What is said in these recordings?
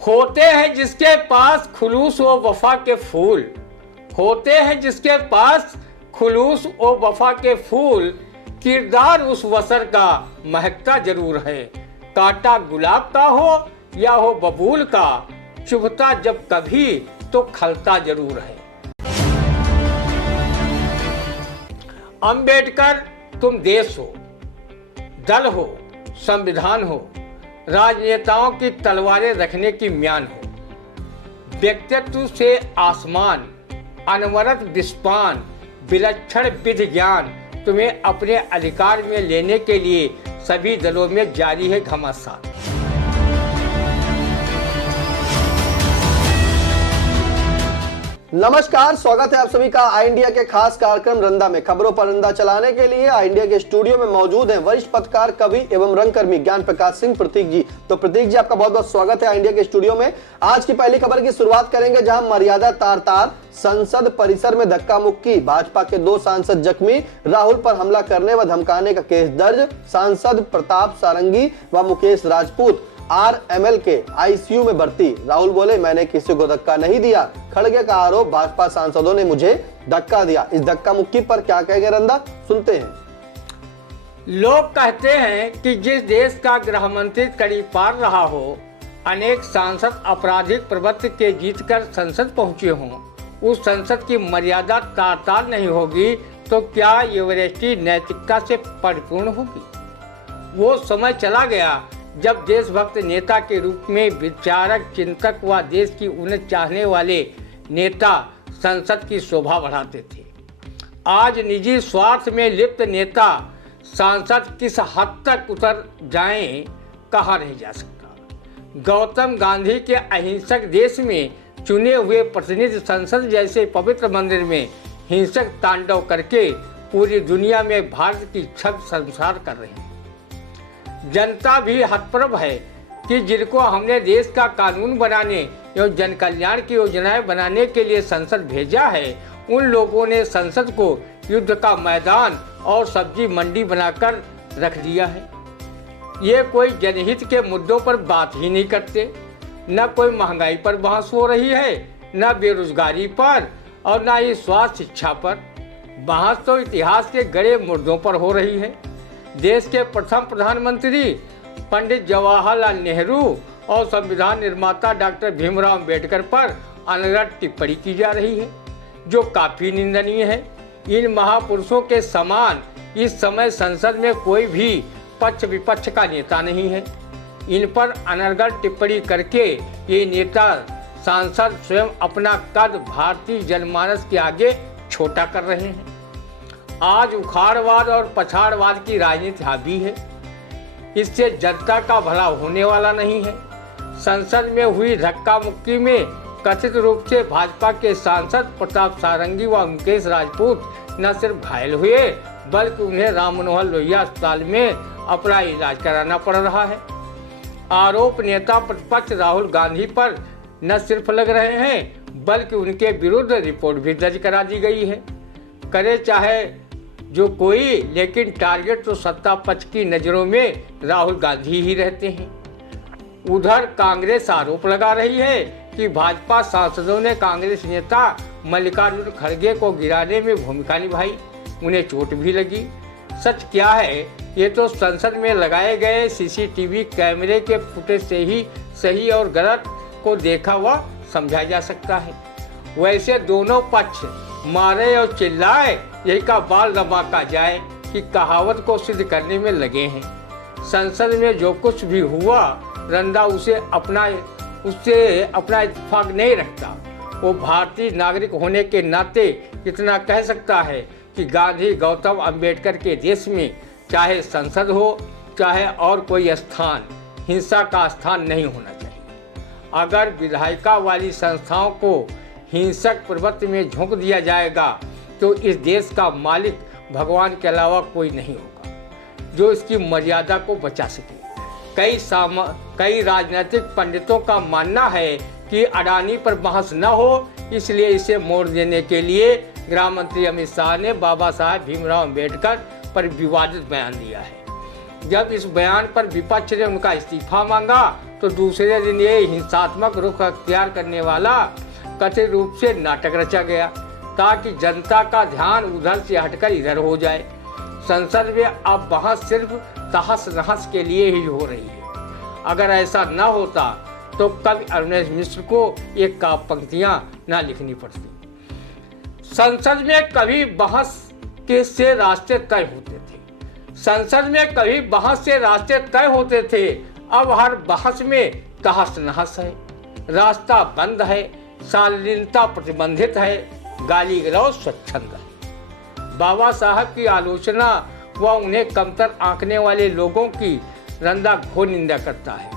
होते हैं जिसके पास खुलूस व वफा के फूल, होते हैं जिसके पास खुलूस व वफा के फूल, किरदार उस वसर का महकता जरूर है। कांटा गुलाब का हो या हो बबूल का, चुभता जब कभी तो खलता जरूर है। अंबेडकर, तुम देश हो, दल हो, संविधान हो, राजनेताओं की तलवारें रखने की म्यान हो। व्यक्तित्व से आसमान, अनवरत विस्पान, विलक्षण विधि ज्ञान तुम्हें अपने अधिकार में लेने के लिए सभी दलों में जारी है घमासान। नमस्कार, स्वागत है आप सभी का आई इंडिया के खास कार्यक्रम रंदा में। खबरों पर रंदा चलाने के लिए आई इंडिया के स्टूडियो में मौजूद हैं वरिष्ठ पत्रकार, कवि एवं रंगकर्मी ज्ञान प्रकाश सिंह प्रतीक जी। तो प्रतीक जी, आपका बहुत बहुत स्वागत है आई इंडिया के स्टूडियो में। आज की पहली खबर की शुरुआत करेंगे जहां मर्यादा तार तार, संसद परिसर में धक्का मुक्की, भाजपा के 2 सांसद जख्मी, राहुल पर हमला करने व धमकाने का केस दर्ज, सांसद प्रताप सारंगी व मुकेश राजपूत आरएमएल के आईसीयू में भर्ती। राहुल बोले, मैंने किसी को धक्का नहीं दिया। खड़गे का आरोप, भाजपा सांसदों ने मुझे धक्का दिया। इस धक्का मुक्की पर क्या कहेंगे रंदा, सुनते हैं। लोग कहते हैं कि जिस देश का गृह मंत्री कड़ी पार रहा हो, अनेक सांसद आपराधिक प्रवृत्ति के जीतकर संसद पहुंचे हों, उस संसद की मर्यादा तार तार नहीं होगी तो क्या यूनिवर्सिटी नैतिकता से परिपूर्ण होगी। वो समय चला गया जब देशभक्त नेता के रूप में विचारक, चिंतक व देश की उन्नति चाहने वाले नेता संसद की शोभा बढ़ाते थे। आज निजी स्वार्थ में लिप्त नेता सांसद किस हद तक उतर जाएं, कहा नहीं जा सकता। गौतम गांधी के अहिंसक देश में चुने हुए प्रतिनिधि संसद जैसे पवित्र मंदिर में हिंसक तांडव करके पूरी दुनिया में भारत की छवि संसार कर रही है। जनता भी हतप्रभ है कि जिनको हमने देश का कानून बनाने एवं जन कल्याण की योजनाएं बनाने के लिए संसद भेजा है, उन लोगों ने संसद को युद्ध का मैदान और सब्जी मंडी बनाकर रख दिया है। ये कोई जनहित के मुद्दों पर बात ही नहीं करते। न कोई महंगाई पर बहस हो रही है, न बेरोजगारी पर और न ही स्वास्थ्य शिक्षा पर। बहस तो इतिहास के गड़े मुद्दों पर हो रही है। देश के प्रथम प्रधानमंत्री पंडित जवाहरलाल नेहरू और संविधान निर्माता डॉक्टर भीमराव अंबेडकर पर अनगढ़ टिप्पणी की जा रही है, जो काफी निंदनीय है। इन महापुरुषों के समान इस समय संसद में कोई भी पक्ष विपक्ष का नेता नहीं है। इन पर अनर्गल टिप्पणी करके ये नेता सांसद स्वयं अपना कद भारतीय जनमानस के आगे छोटा कर रहे हैं। आज उखाड़वाद और पछाड़वाद की राजनीति हावी है। इससे जनता का भला होने वाला नहीं है। संसद में हुई धक्का मुक्की में कथित रूप से भाजपा के सांसद प्रताप सारंगी व मुकेश राजपूत न सिर्फ घायल हुए बल्कि उन्हें राम मनोहर लोहिया अस्पताल में अपना इलाज कराना पड़ रहा है। आरोप नेता प्रतिपक्ष राहुल गांधी पर न सिर्फ लग रहे हैं बल्कि उनके विरुद्ध रिपोर्ट भी दर्ज करा दी गई है। करे चाहे जो कोई, लेकिन टारगेट तो सत्ता पक्ष की नज़रों में राहुल गांधी ही रहते हैं। उधर कांग्रेस आरोप लगा रही है कि भाजपा सांसदों ने कांग्रेस नेता मल्लिकार्जुन खड़गे को गिराने में भूमिका निभाई, उन्हें चोट भी लगी। सच क्या है, ये तो संसद में लगाए गए सीसीटीवी कैमरे के फुटेज से ही सही और गलत को देखा व समझा जा सकता है। वैसे दोनों पक्ष मारे और चिल्लाए, यही का बाल दबाका जाए कि कहावत को सिद्ध करने में लगे हैं। संसद में जो कुछ भी हुआ, रंदा उससे अपना इत्तेफाक नहीं रखता। वो भारतीय नागरिक होने के नाते इतना कह सकता है कि गांधी गौतम अंबेडकर के देश में चाहे संसद हो चाहे और कोई स्थान, हिंसा का स्थान नहीं होना चाहिए। अगर विधायिका वाली संस्थाओं को हिंसक प्रवृत्ति में झोंक दिया जाएगा तो इस देश का मालिक भगवान के अलावा कोई नहीं होगा जो इसकी मर्यादा को बचा सके। कई राजनीतिक पंडितों का मानना है कि अडानी पर बहस न हो, इसलिए इसे मोड़ देने के लिए गृह मंत्री अमित शाह ने बाबा साहेब भीमराव अंबेडकर पर विवादित बयान दिया है। जब इस बयान पर विपक्ष ने उनका इस्तीफा मांगा तो दूसरे दिन ये हिंसात्मक रुख अख्तियार करने वाला कथित रूप से नाटक रचा गया ताकि जनता का ध्यान उधर से हटकर इधर हो जाए। संसद में अब बहस सिर्फ तहस नहस के लिए ही हो रही है। अगर ऐसा न होता तो कभी अविनाश मिश्र को ये काव्य पंक्तियां न लिखनी पड़ती। संसद में कभी बहस के से रास्ते तय होते थे। संसद में कभी बहस से रास्ते तय होते थे। अब हर बहस में तहस नहस है, रास्ता बंद है, शालीनता प्रतिबंधित है, गाली गलौज स्वच्छंद है। बाबा साहब की आलोचना व उन्हें कमतर आंकने वाले लोगों की रंदा घोर निंदा करता है।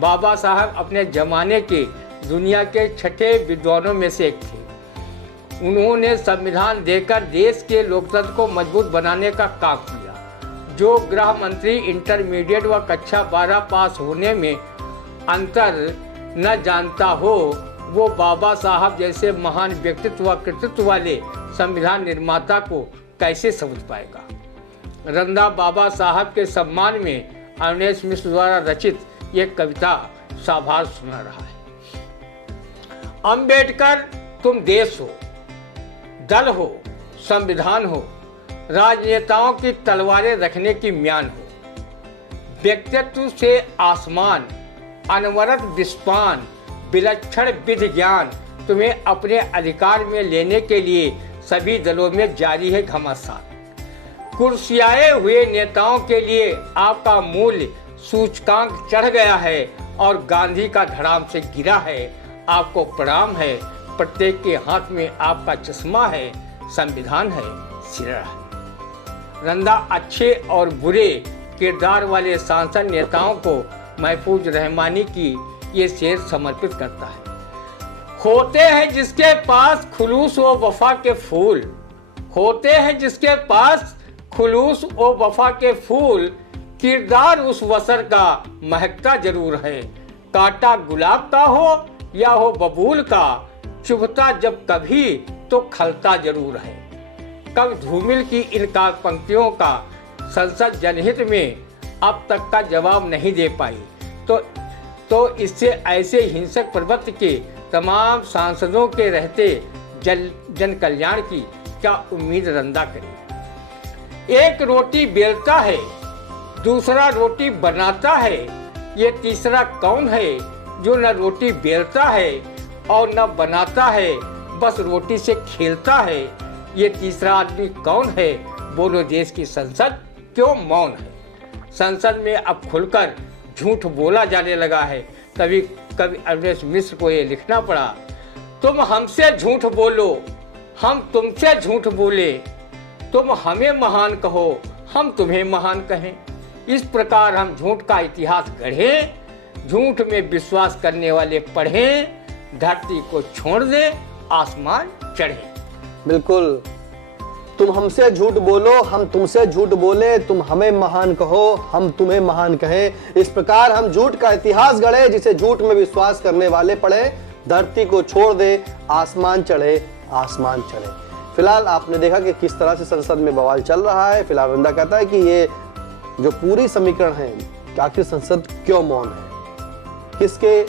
बाबा साहब अपने जमाने के दुनिया के छठे विद्वानों में से एक थे। उन्होंने संविधान देकर देश के लोकतंत्र को मजबूत बनाने का काम किया। जो गृह मंत्री इंटरमीडिएट व कक्षा 12 पास होने में अंतर न जानता हो, वो बाबा साहब जैसे महान व्यक्तित्व व कृतित्व वाले संविधान निर्माता को कैसे समझ पाएगा। रंदा बाबा साहब के सम्मान में अविनाश मिश्र द्वारा रचित ये कविता साभार सुना रहा है। अंबेडकर तुम देश हो, दल हो, संविधान हो, राजनेताओं की तलवारें रखने की म्यान हो। व्यक्तित्व से आसमान, अनवरत विस्पान, विलक्षण विधि ज्ञान तुम्हें अपने अधिकार में लेने के लिए सभी दलों में जारी है घमासान। कुर्सियाए हुए नेताओं के लिए आपका मूल्य सूचकांक चढ़ गया है और गांधी का धड़ाम से गिरा है। आपको प्रणाम है, प्रत्येक के हाथ में आपका चश्मा है, संविधान है, सिरा है। रंदा अच्छे और बुरे किरदार वाले सांसद नेताओं को महफूज रहमानी की ये शेर समर्पित करता है। होते हैं जिसके पास खुलूस व वफा के फूल, होते हैं जिसके पास खुलूस व वफा के फूल, किरदार उस वसर का महकता जरूर है। कांटा गुलाब का हो या हो बबूल का, चुभता जब कभी तो खलता जरूर है। कवि धूमिल की इन काव्य पंक्तियों का संसद जनहित में अब तक का जवाब नहीं दे पाई तो इससे ऐसे हिंसक प्रवृत्ति के तमाम सांसदों के रहते जन कल्याण की क्या उम्मीद रंदा करे। एक रोटी बेलता है, दूसरा रोटी बनाता है, ये तीसरा कौन है जो न रोटी बेलता है और न बनाता है, बस रोटी से खेलता है। ये तीसरा आदमी कौन है, बोलो देश की संसद क्यों मौन है। संसद में अब खुलकर झूठ बोला जाने लगा है। कभी अविनाश मिश्र को ये लिखना पड़ा, तुम हमसे झूठ बोलो, हम तुमसे झूठ बोले, तुम हमें महान कहो, हम तुम्हें महान कहें। इस प्रकार हम झूठ का इतिहास गढ़ें, झूठ में विश्वास करने वाले पढ़ें, धरती को छोड़ दे, आसमान चढ़े। बिल्कुल, तुम हमसे झूठ बोलो, हम तुमसे झूठ बोले, तुम हमें महान कहो, हम तुम्हें महान कहें। इस प्रकार हम झूठ का इतिहास गढ़े, जिसे झूठ में विश्वास करने वाले पढ़े, धरती को छोड़ दे, आसमान चढ़े, आसमान चढ़े। फिलहाल आपने देखा कि किस तरह से संसद में बवाल चल रहा है। फिलहाल रंदा कहता है कि ये जो पूरी समीकरण है कि आखिर संसद क्यों मौन है, किसके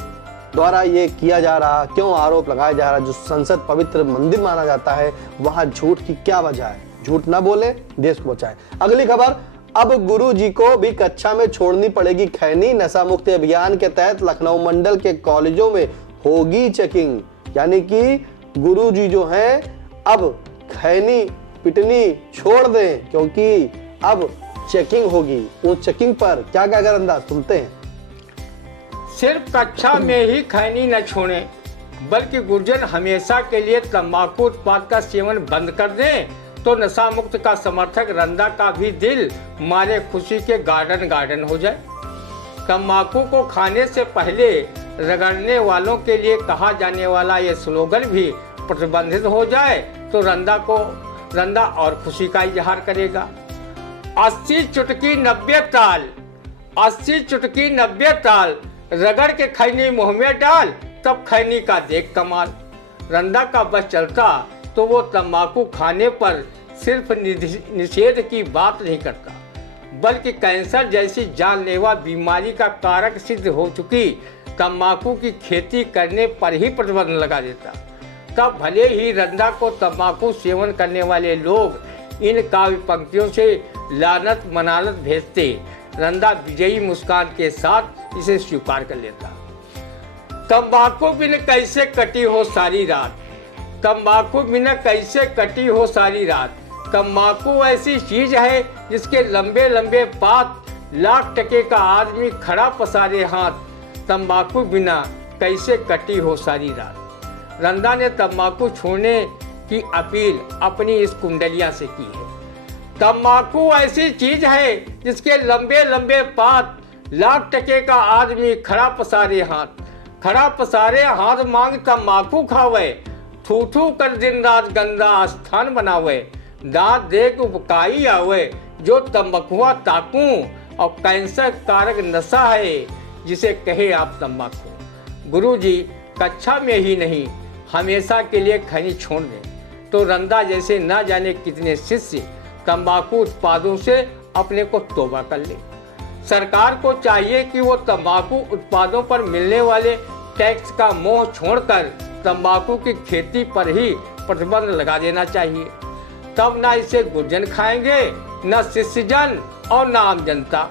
द्वारा ये किया जा रहा, क्यों आरोप लगाया जा रहा। जो संसद पवित्र मंदिर माना जाता है, वहां झूठ की क्या वजह है। झूठ ना बोले, देश को बचाए। अगली खबर, अब गुरु जी को भी कक्षा में छोड़नी पड़ेगी खैनी। नशा मुक्ति अभियान के तहत लखनऊ मंडल के कॉलेजों में होगी चेकिंग, यानी कि गुरु जी जो हैं अब खैनी पिटनी छोड़ दें, क्योंकि अब चेकिंग होगी। उस चेकिंग पर क्या क्या अगर अंदाज सुनते हैं। सिर्फ कक्षा में ही खैनी न छोड़ें, बल्कि गुर्जर हमेशा के लिए तंबाकू उत्पाद का सेवन बंद कर दें, तो नशा मुक्त का समर्थक रंदा का भी दिल मारे खुशी के गार्डन गार्डन हो जाए। तंबाकू को खाने से पहले रगड़ने वालों के लिए कहा जाने वाला ये स्लोगन भी प्रतिबंधित हो जाए, तो रंदा और खुशी का इजहार करेगा। 80 चुटकी 90 ताल, 80 चुटकी 90 ताल, रगड़ के खैनी मुंह में डाल, तब खैनी का देख कमाल। रंदा का बस चलता तो वो तंबाकू खाने पर सिर्फ निषेध की बात नहीं करता, बल्कि कैंसर जैसी जानलेवा बीमारी का कारक सिद्ध हो चुकी तंबाकू की खेती करने पर ही प्रतिबंध लगा देता, तब भले ही रंदा को तंबाकू सेवन करने वाले लोग इन काव्य पंक्तियों से लानत मनानत भेजते, रंदा विजयी मुस्कान के साथ इसे स्वीकार कर लेता। तंबाकू बिन कैसे कटी हो सारी रात, तंबाकू बिना कैसे कटी हो सारी रात। तंबाकू ऐसी चीज है जिसके लंबे लंबे पात, लाख टके का आदमी खड़ा पसारे हाथ, तंबाकू बिना कैसे कटी हो सारी रात। रंदा ने तंबाकू छोड़ने की अपील अपनी इस कुंडलिया से की है। तंबाकू ऐसी चीज है जिसके लंबे लंबे पात, लाख टके का आदमी खड़ा पसारे हाथ, खड़ा पसारे हाथ मांग तंबाकू खावे, थू थू कर दिन रात गंदा स्थान बनावे, दांत देख उपकाई आवे, जो तंबाकुआ ताकू और कैंसर कारक नशा है जिसे कहे आप तंबाकू। गुरुजी कक्षा में ही नहीं हमेशा के लिए खैनी छोड़ दें तो रंदा जैसे न जाने कितने शिष्य तंबाकू उत्पादों से अपने को तौबा कर ले। सरकार को चाहिए कि वो तंबाकू उत्पादों पर मिलने वाले टैक्स का मोह छोड़कर तंबाकू की खेती पर ही प्रतिबंध लगा देना चाहिए। तब ना इसे गुर्जन खाएंगे, न शिष्यजन और न आम जनता।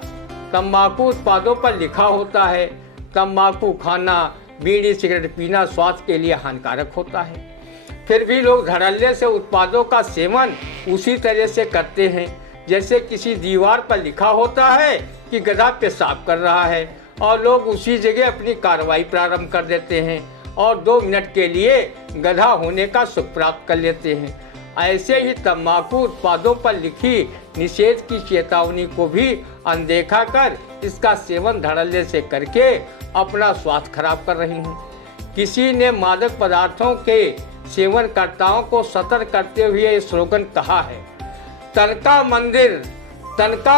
तंबाकू उत्पादों पर लिखा होता है तंबाकू खाना, बीड़ी सिगरेट पीना स्वास्थ्य के लिए हानिकारक होता है, फिर भी लोग धड़ल्ले से उत्पादों का सेवन उसी तरह से करते हैं जैसे किसी दीवार पर लिखा होता है कि गधा पेशाब कर रहा है और लोग उसी जगह अपनी कार्रवाई प्रारंभ कर देते हैं और 2 मिनट के लिए गधा होने का सुख प्राप्त कर लेते हैं। ऐसे ही तंबाकू उत्पादों पर लिखी निषेध की चेतावनी को भी अनदेखा कर इसका सेवन धड़ल्ले से करके अपना स्वास्थ्य खराब कर रही हैं। किसी ने मादक पदार्थों के सेवनकर्ताओं को सतर्क करते हुए ये स्लोगन कहा है, तनका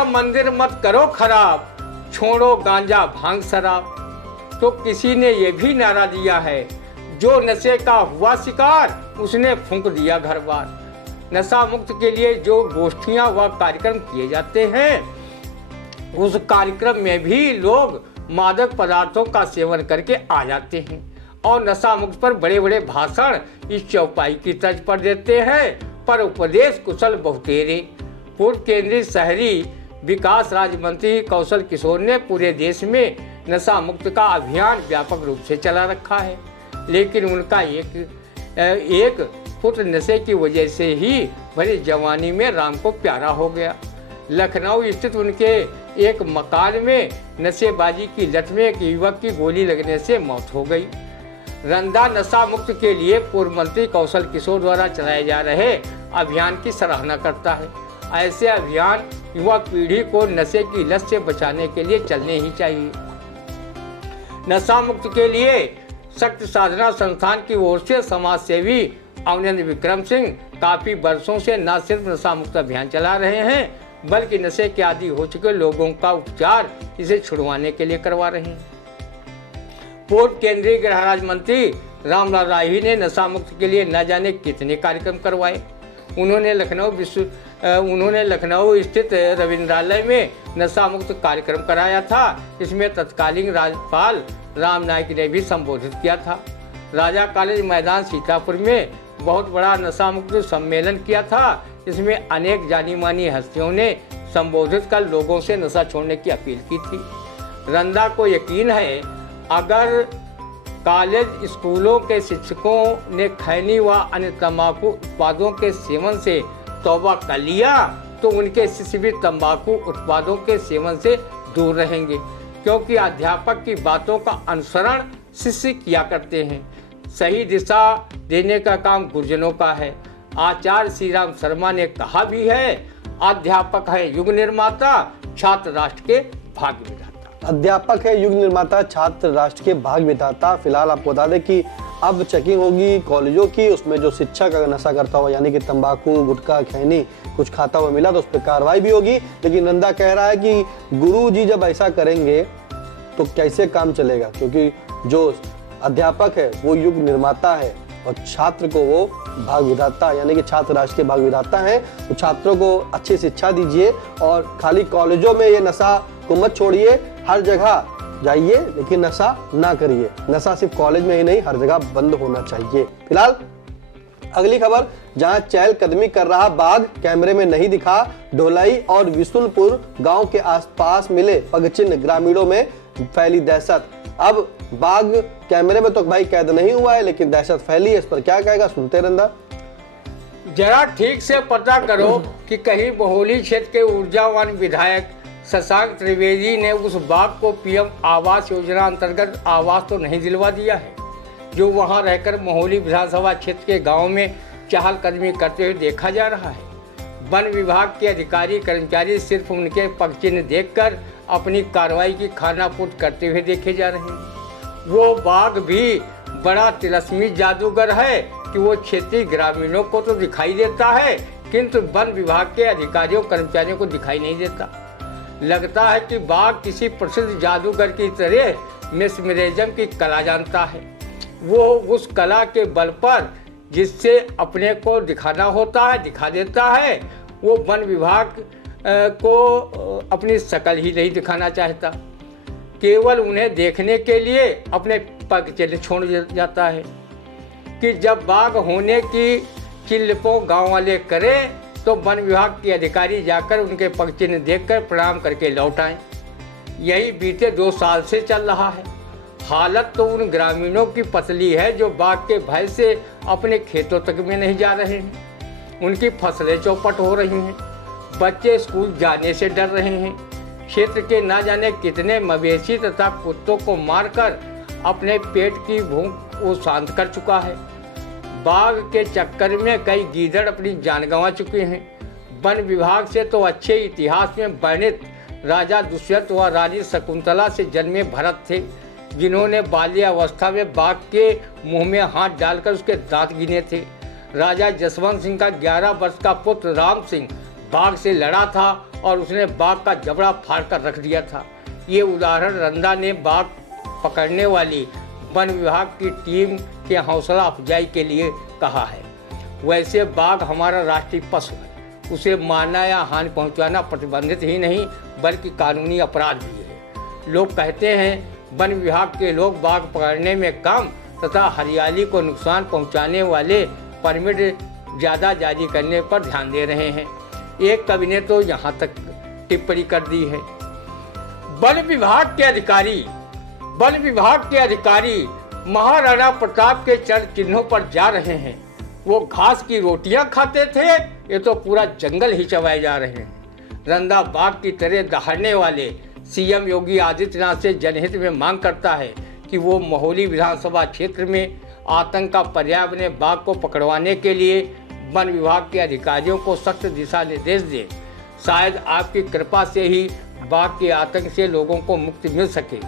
मंदिर मत करो खराब, छोड़ो गांजा भांग शराब। तो किसी ने ये भी नारा दिया है, जो नशे का हुआ शिकार उसने फूंक दिया घर बार। नशा मुक्त के लिए जो गोष्ठियां व कार्यक्रम किए जाते हैं उस कार्यक्रम में भी लोग मादक पदार्थों का सेवन करके आ जाते हैं और नशा मुक्त पर बड़े बड़े भाषण इस चौपाई की तर्ज पर देते हैं, पर उपदेश कुशल बहुतेरे। पूर्व केंद्रीय शहरी विकास राज्य मंत्री कौशल किशोर ने पूरे देश में नशा मुक्त का अभियान व्यापक रूप से चला रखा है, लेकिन उनका एक पुत्र नशे की वजह से ही भरी जवानी में राम को प्यारा हो गया। लखनऊ स्थित उनके एक मकान में नशेबाजी की लत में एक युवक की गोली लगने से मौत हो गई। रंदा नशा मुक्त के लिए पूर्व मंत्री कौशल किशोर द्वारा चलाए जा रहे अभियान की सराहना करता है। ऐसे अभियान युवा पीढ़ी को नशे की लत से बचाने के लिए चलने ही चाहिए। नशा मुक्त के लिए शक्ति साधना संस्थान की ओर से समाज सेवी अवनिंद विक्रम सिंह काफी वर्षों से न सिर्फ नशा मुक्त अभियान चला रहे हैं बल्कि नशे के आदी हो चुके लोगों का उपचार इसे छुड़वाने के लिए करवा रहे हैं। पूर्व केंद्रीय गृह राज्य मंत्री रामलाल राही ने नशा मुक्त के लिए न जाने कितने कार्यक्रम करवाए। उन्होंने लखनऊ स्थित रविंद्रालय में नशा मुक्त कार्यक्रम कराया था। इसमें तत्कालीन राज्यपाल राम नाईक ने भी संबोधित किया था। राजा कॉलेज मैदान सीतापुर में बहुत बड़ा नशा मुक्त सम्मेलन किया था। इसमें अनेक जानी मानी हस्तियों ने संबोधित कर लोगों से नशा छोड़ने की अपील की थी। रंदा को यकीन है अगर कॉलेज स्कूलों के शिक्षकों ने खैनी व अन्य तंबाकू उत्पादों के सेवन से तौबा कर लिया तो उनके शिष्य भी तंबाकू उत्पादों के सेवन से दूर रहेंगे, क्योंकि अध्यापक की बातों का अनुसरण शिष्य किया करते हैं। सही दिशा देने का काम गुरुजनों का है। आचार्य श्री राम शर्मा ने कहा भी है, अध्यापक है युग निर्माता, छात्र राष्ट्र के भाग्य विधाता। अध्यापक है युग निर्माता, छात्र राष्ट्र के भाग्य विधाता। फिलहाल आपको बता दें कि अब चेकिंग होगी कॉलेजों की, उसमें जो शिक्षक अगर नशा करता हुआ यानी कि तंबाकू गुटखा खैनी कुछ खाता हुआ मिला तो उस पर कार्रवाई भी होगी। लेकिन रंदा कह रहा है कि गुरुजी जब ऐसा करेंगे तो कैसे काम चलेगा, क्योंकि जो अध्यापक है वो युग निर्माता है और छात्र को वो भाग विधाता यानी कि छात्र राष्ट्र के भाग विधाता हैं। तो छात्रों को अच्छी शिक्षा दीजिए और खाली कॉलेजों में ये नशा को मत छोड़िए, हर जगह जाइए लेकिन नशा ना करिए। नशा सिर्फ कॉलेज में ही नहीं, हर जगह बंद होना चाहिए। फिलहाल अगली खबर, जहां चहलकदमी कर रहा बाघ कैमरे में नहीं दिखा। ढोलाई और विशुनपुर गांव के आसपास मिले पगचिन्ह, ग्रामीणों में फैली दहशत। अब बाघ कैमरे में तो भाई कैद नहीं हुआ है लेकिन दहशत फैली है, इस पर क्या कहेगा, सुनते रंदा। जरा ठीक से पता करो कि कहीं बहोली क्षेत्र के ऊर्जावान विधायक शशांक त्रिवेदी ने उस बाघ को पीएम आवास योजना अंतर्गत आवास तो नहीं दिलवा दिया है, जो वहां रहकर मोहाली विधानसभा क्षेत्र के गांव में चहलकदमी करते हुए देखा जा रहा है। वन विभाग के अधिकारी कर्मचारी सिर्फ उनके पगचिन्ह देखकर अपनी कार्रवाई की खानापूर्ति करते हुए देखे जा रहे हैं। वो बाघ भी बड़ा तिलस्मी जादूगर है कि वो क्षेत्रीय ग्रामीणों को तो दिखाई देता है किंतु वन विभाग के अधिकारियों कर्मचारियों को दिखाई नहीं देता। लगता है कि बाघ किसी प्रसिद्ध जादूगर की तरह मेस्मरिज्म की कला जानता है। वो उस कला के बल पर जिससे अपने को दिखाना होता है दिखा देता है। वो वन विभाग को अपनी शकल ही नहीं दिखाना चाहता, केवल उन्हें देखने के लिए अपने पगचिन्ह छोड़ जाता है कि जब बाघ होने की चिल्लपों गांव वाले करें तो वन विभाग के अधिकारी जाकर उनके पगचिन्ह देखकर प्रणाम करके लौट आएं। यही बीते 2 साल से चल रहा है। हालत तो उन ग्रामीणों की पतली है जो बाघ के भय से अपने खेतों तक में नहीं जा रहे हैं। उनकी फसलें चौपट हो रही हैं, बच्चे स्कूल जाने से डर रहे हैं। क्षेत्र के ना जाने कितने मवेशी तथा कुत्तों को मारकर अपने पेट की भूख वो शांत कर चुका है। बाघ के चक्कर में कई गीदड़ अपनी जान गंवा चुके हैं। वन विभाग से तो अच्छे इतिहास में वर्णित राजा दुष्यंत व रानी शकुंतला से जन्मे भरत थे, जिन्होंने बाल्यावस्था में बाघ के मुंह में हाथ डालकर उसके दांत गिने थे। राजा जसवंत सिंह का 11 वर्ष का पुत्र राम सिंह बाघ से लड़ा था और उसने बाघ का जबड़ा फाड़ कर रख दिया था। ये उदाहरण रंदा ने बाघ पकड़ने वाली वन विभाग की टीम के हौसला अफजाई के लिए कहा है। वैसे बाघ हमारा राष्ट्रीय पशु है, उसे मारना या हानि पहुंचाना प्रतिबंधित ही नहीं बल्कि कानूनी अपराध भी है। लोग कहते हैं वन विभाग के लोग बाघ पकड़ने में कम तथा हरियाली को नुकसान पहुंचाने वाले परमिट ज़्यादा जारी करने पर ध्यान दे रहे हैं। एक कवि ने तो यहाँ तक टिप्पणी कर दी है, वन विभाग के अधिकारी महाराणा प्रताप के चरण चिन्हों पर जा रहे हैं। वो घास की रोटियां खाते थे, ये तो पूरा जंगल ही चबाए जा रहे हैं। रंदा बाघ की तरह दहाड़ने वाले सीएम योगी आदित्यनाथ से जनहित में मांग करता है कि वो मोहाली विधानसभा क्षेत्र में आतंक का पर्याय बने बाघ को पकड़वाने के लिए वन विभाग के अधिकारियों को सख्त दिशा निर्देश दें। शायद आपकी कृपा से ही बाघ के आतंक से लोगों को मुक्ति मिल सके।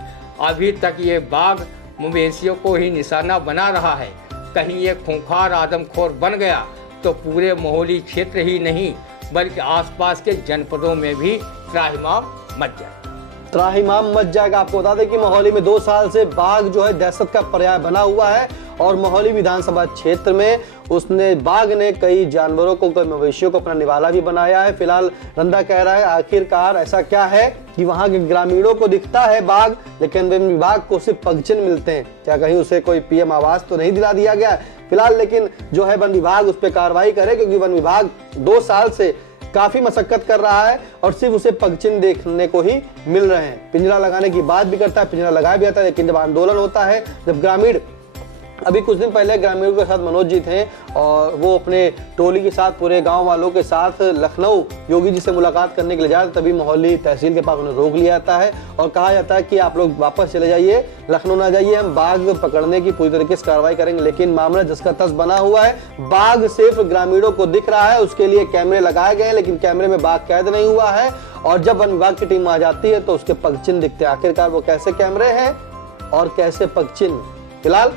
अभी तक ये बाघ मवेशियों को ही निशाना बना रहा है। कहीं ये खूंखार आदमखोर बन गया तो पूरे मोहाली क्षेत्र ही नहीं बल्कि आसपास के जनपदों में भी त्राहिमाम मच जाएगा। आपको बता दें कि मोहाली में 2 साल से बाघ जो है दहशत का पर्याय बना हुआ है और मोहाली विधानसभा क्षेत्र में बाघ ने कई जानवरों को, कई मवेशियों को अपना निवाला भी बनाया है। फिलहाल रंदा कह रहा है आखिरकार ऐसा क्या है कि वहां के ग्रामीणों को दिखता है बाघ लेकिन वन विभाग को सिर्फ पगचिन्ह मिलते हैं। क्या कहीं उसे कोई पीएम आवास तो नहीं दिला दिया गया फिलहाल, लेकिन जो है वन विभाग उस पर कार्रवाई करे क्योंकि वन विभाग 2 साल से काफी मशक्कत कर रहा है और सिर्फ उसे पगचिन्ह देखने को ही मिल रहे हैं। पिंजरा लगाने की बात भी करता है, पिंजरा लगाया भी जाता है, लेकिन जब आंदोलन होता है, जब ग्रामीण, अभी कुछ दिन पहले ग्रामीणों के साथ मनोज जी थे और वो अपने टोली के साथ पूरे गांव वालों के साथ लखनऊ योगी जी से मुलाकात करने के लिए जाते, तभी मोहाली तहसील के पास उन्हें रोक लिया जाता है और कहा जाता है कि आप लोग वापस चले जाइए, लखनऊ ना जाइए, हम बाघ पकड़ने की पूरी तरीके से कार्रवाई करेंगे। लेकिन मामला जिसका तस बना हुआ है, बाघ सिर्फ ग्रामीणों को दिख रहा है, उसके लिए कैमरे लगाए गए हैं लेकिन कैमरे में बाघ कैद नहीं हुआ है और जब वन विभाग की टीम आ जाती है तो उसके पगचिन्ह दिखते हैं। आखिरकार वो कैसे कैमरे हैं और कैसे पगचिन्ह। फिलहाल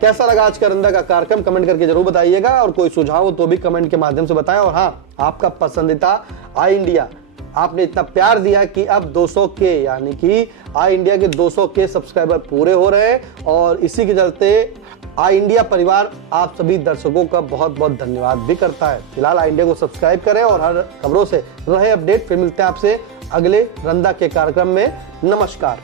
कैसा लगा आज का रंदा का कार्यक्रम कमेंट करके जरूर बताइएगा और कोई सुझाव हो तो भी कमेंट के माध्यम से बताएं। और हाँ, आपका पसंदीदा आई इंडिया, आपने इतना प्यार दिया कि अब 200 के यानी कि आई इंडिया के 200 के सब्सक्राइबर पूरे हो रहे हैं और इसी के चलते आई इंडिया परिवार आप सभी दर्शकों का बहुत बहुत धन्यवाद भी करता है। फिलहाल आई इंडिया को सब्सक्राइब करें और हर खबरों से रहे अपडेट। फिर मिलते हैं आपसे अगले रंदा के कार्यक्रम में। नमस्कार।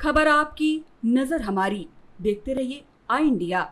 खबर आपकी, नजर हमारी। देखते रहिए आई इंडिया।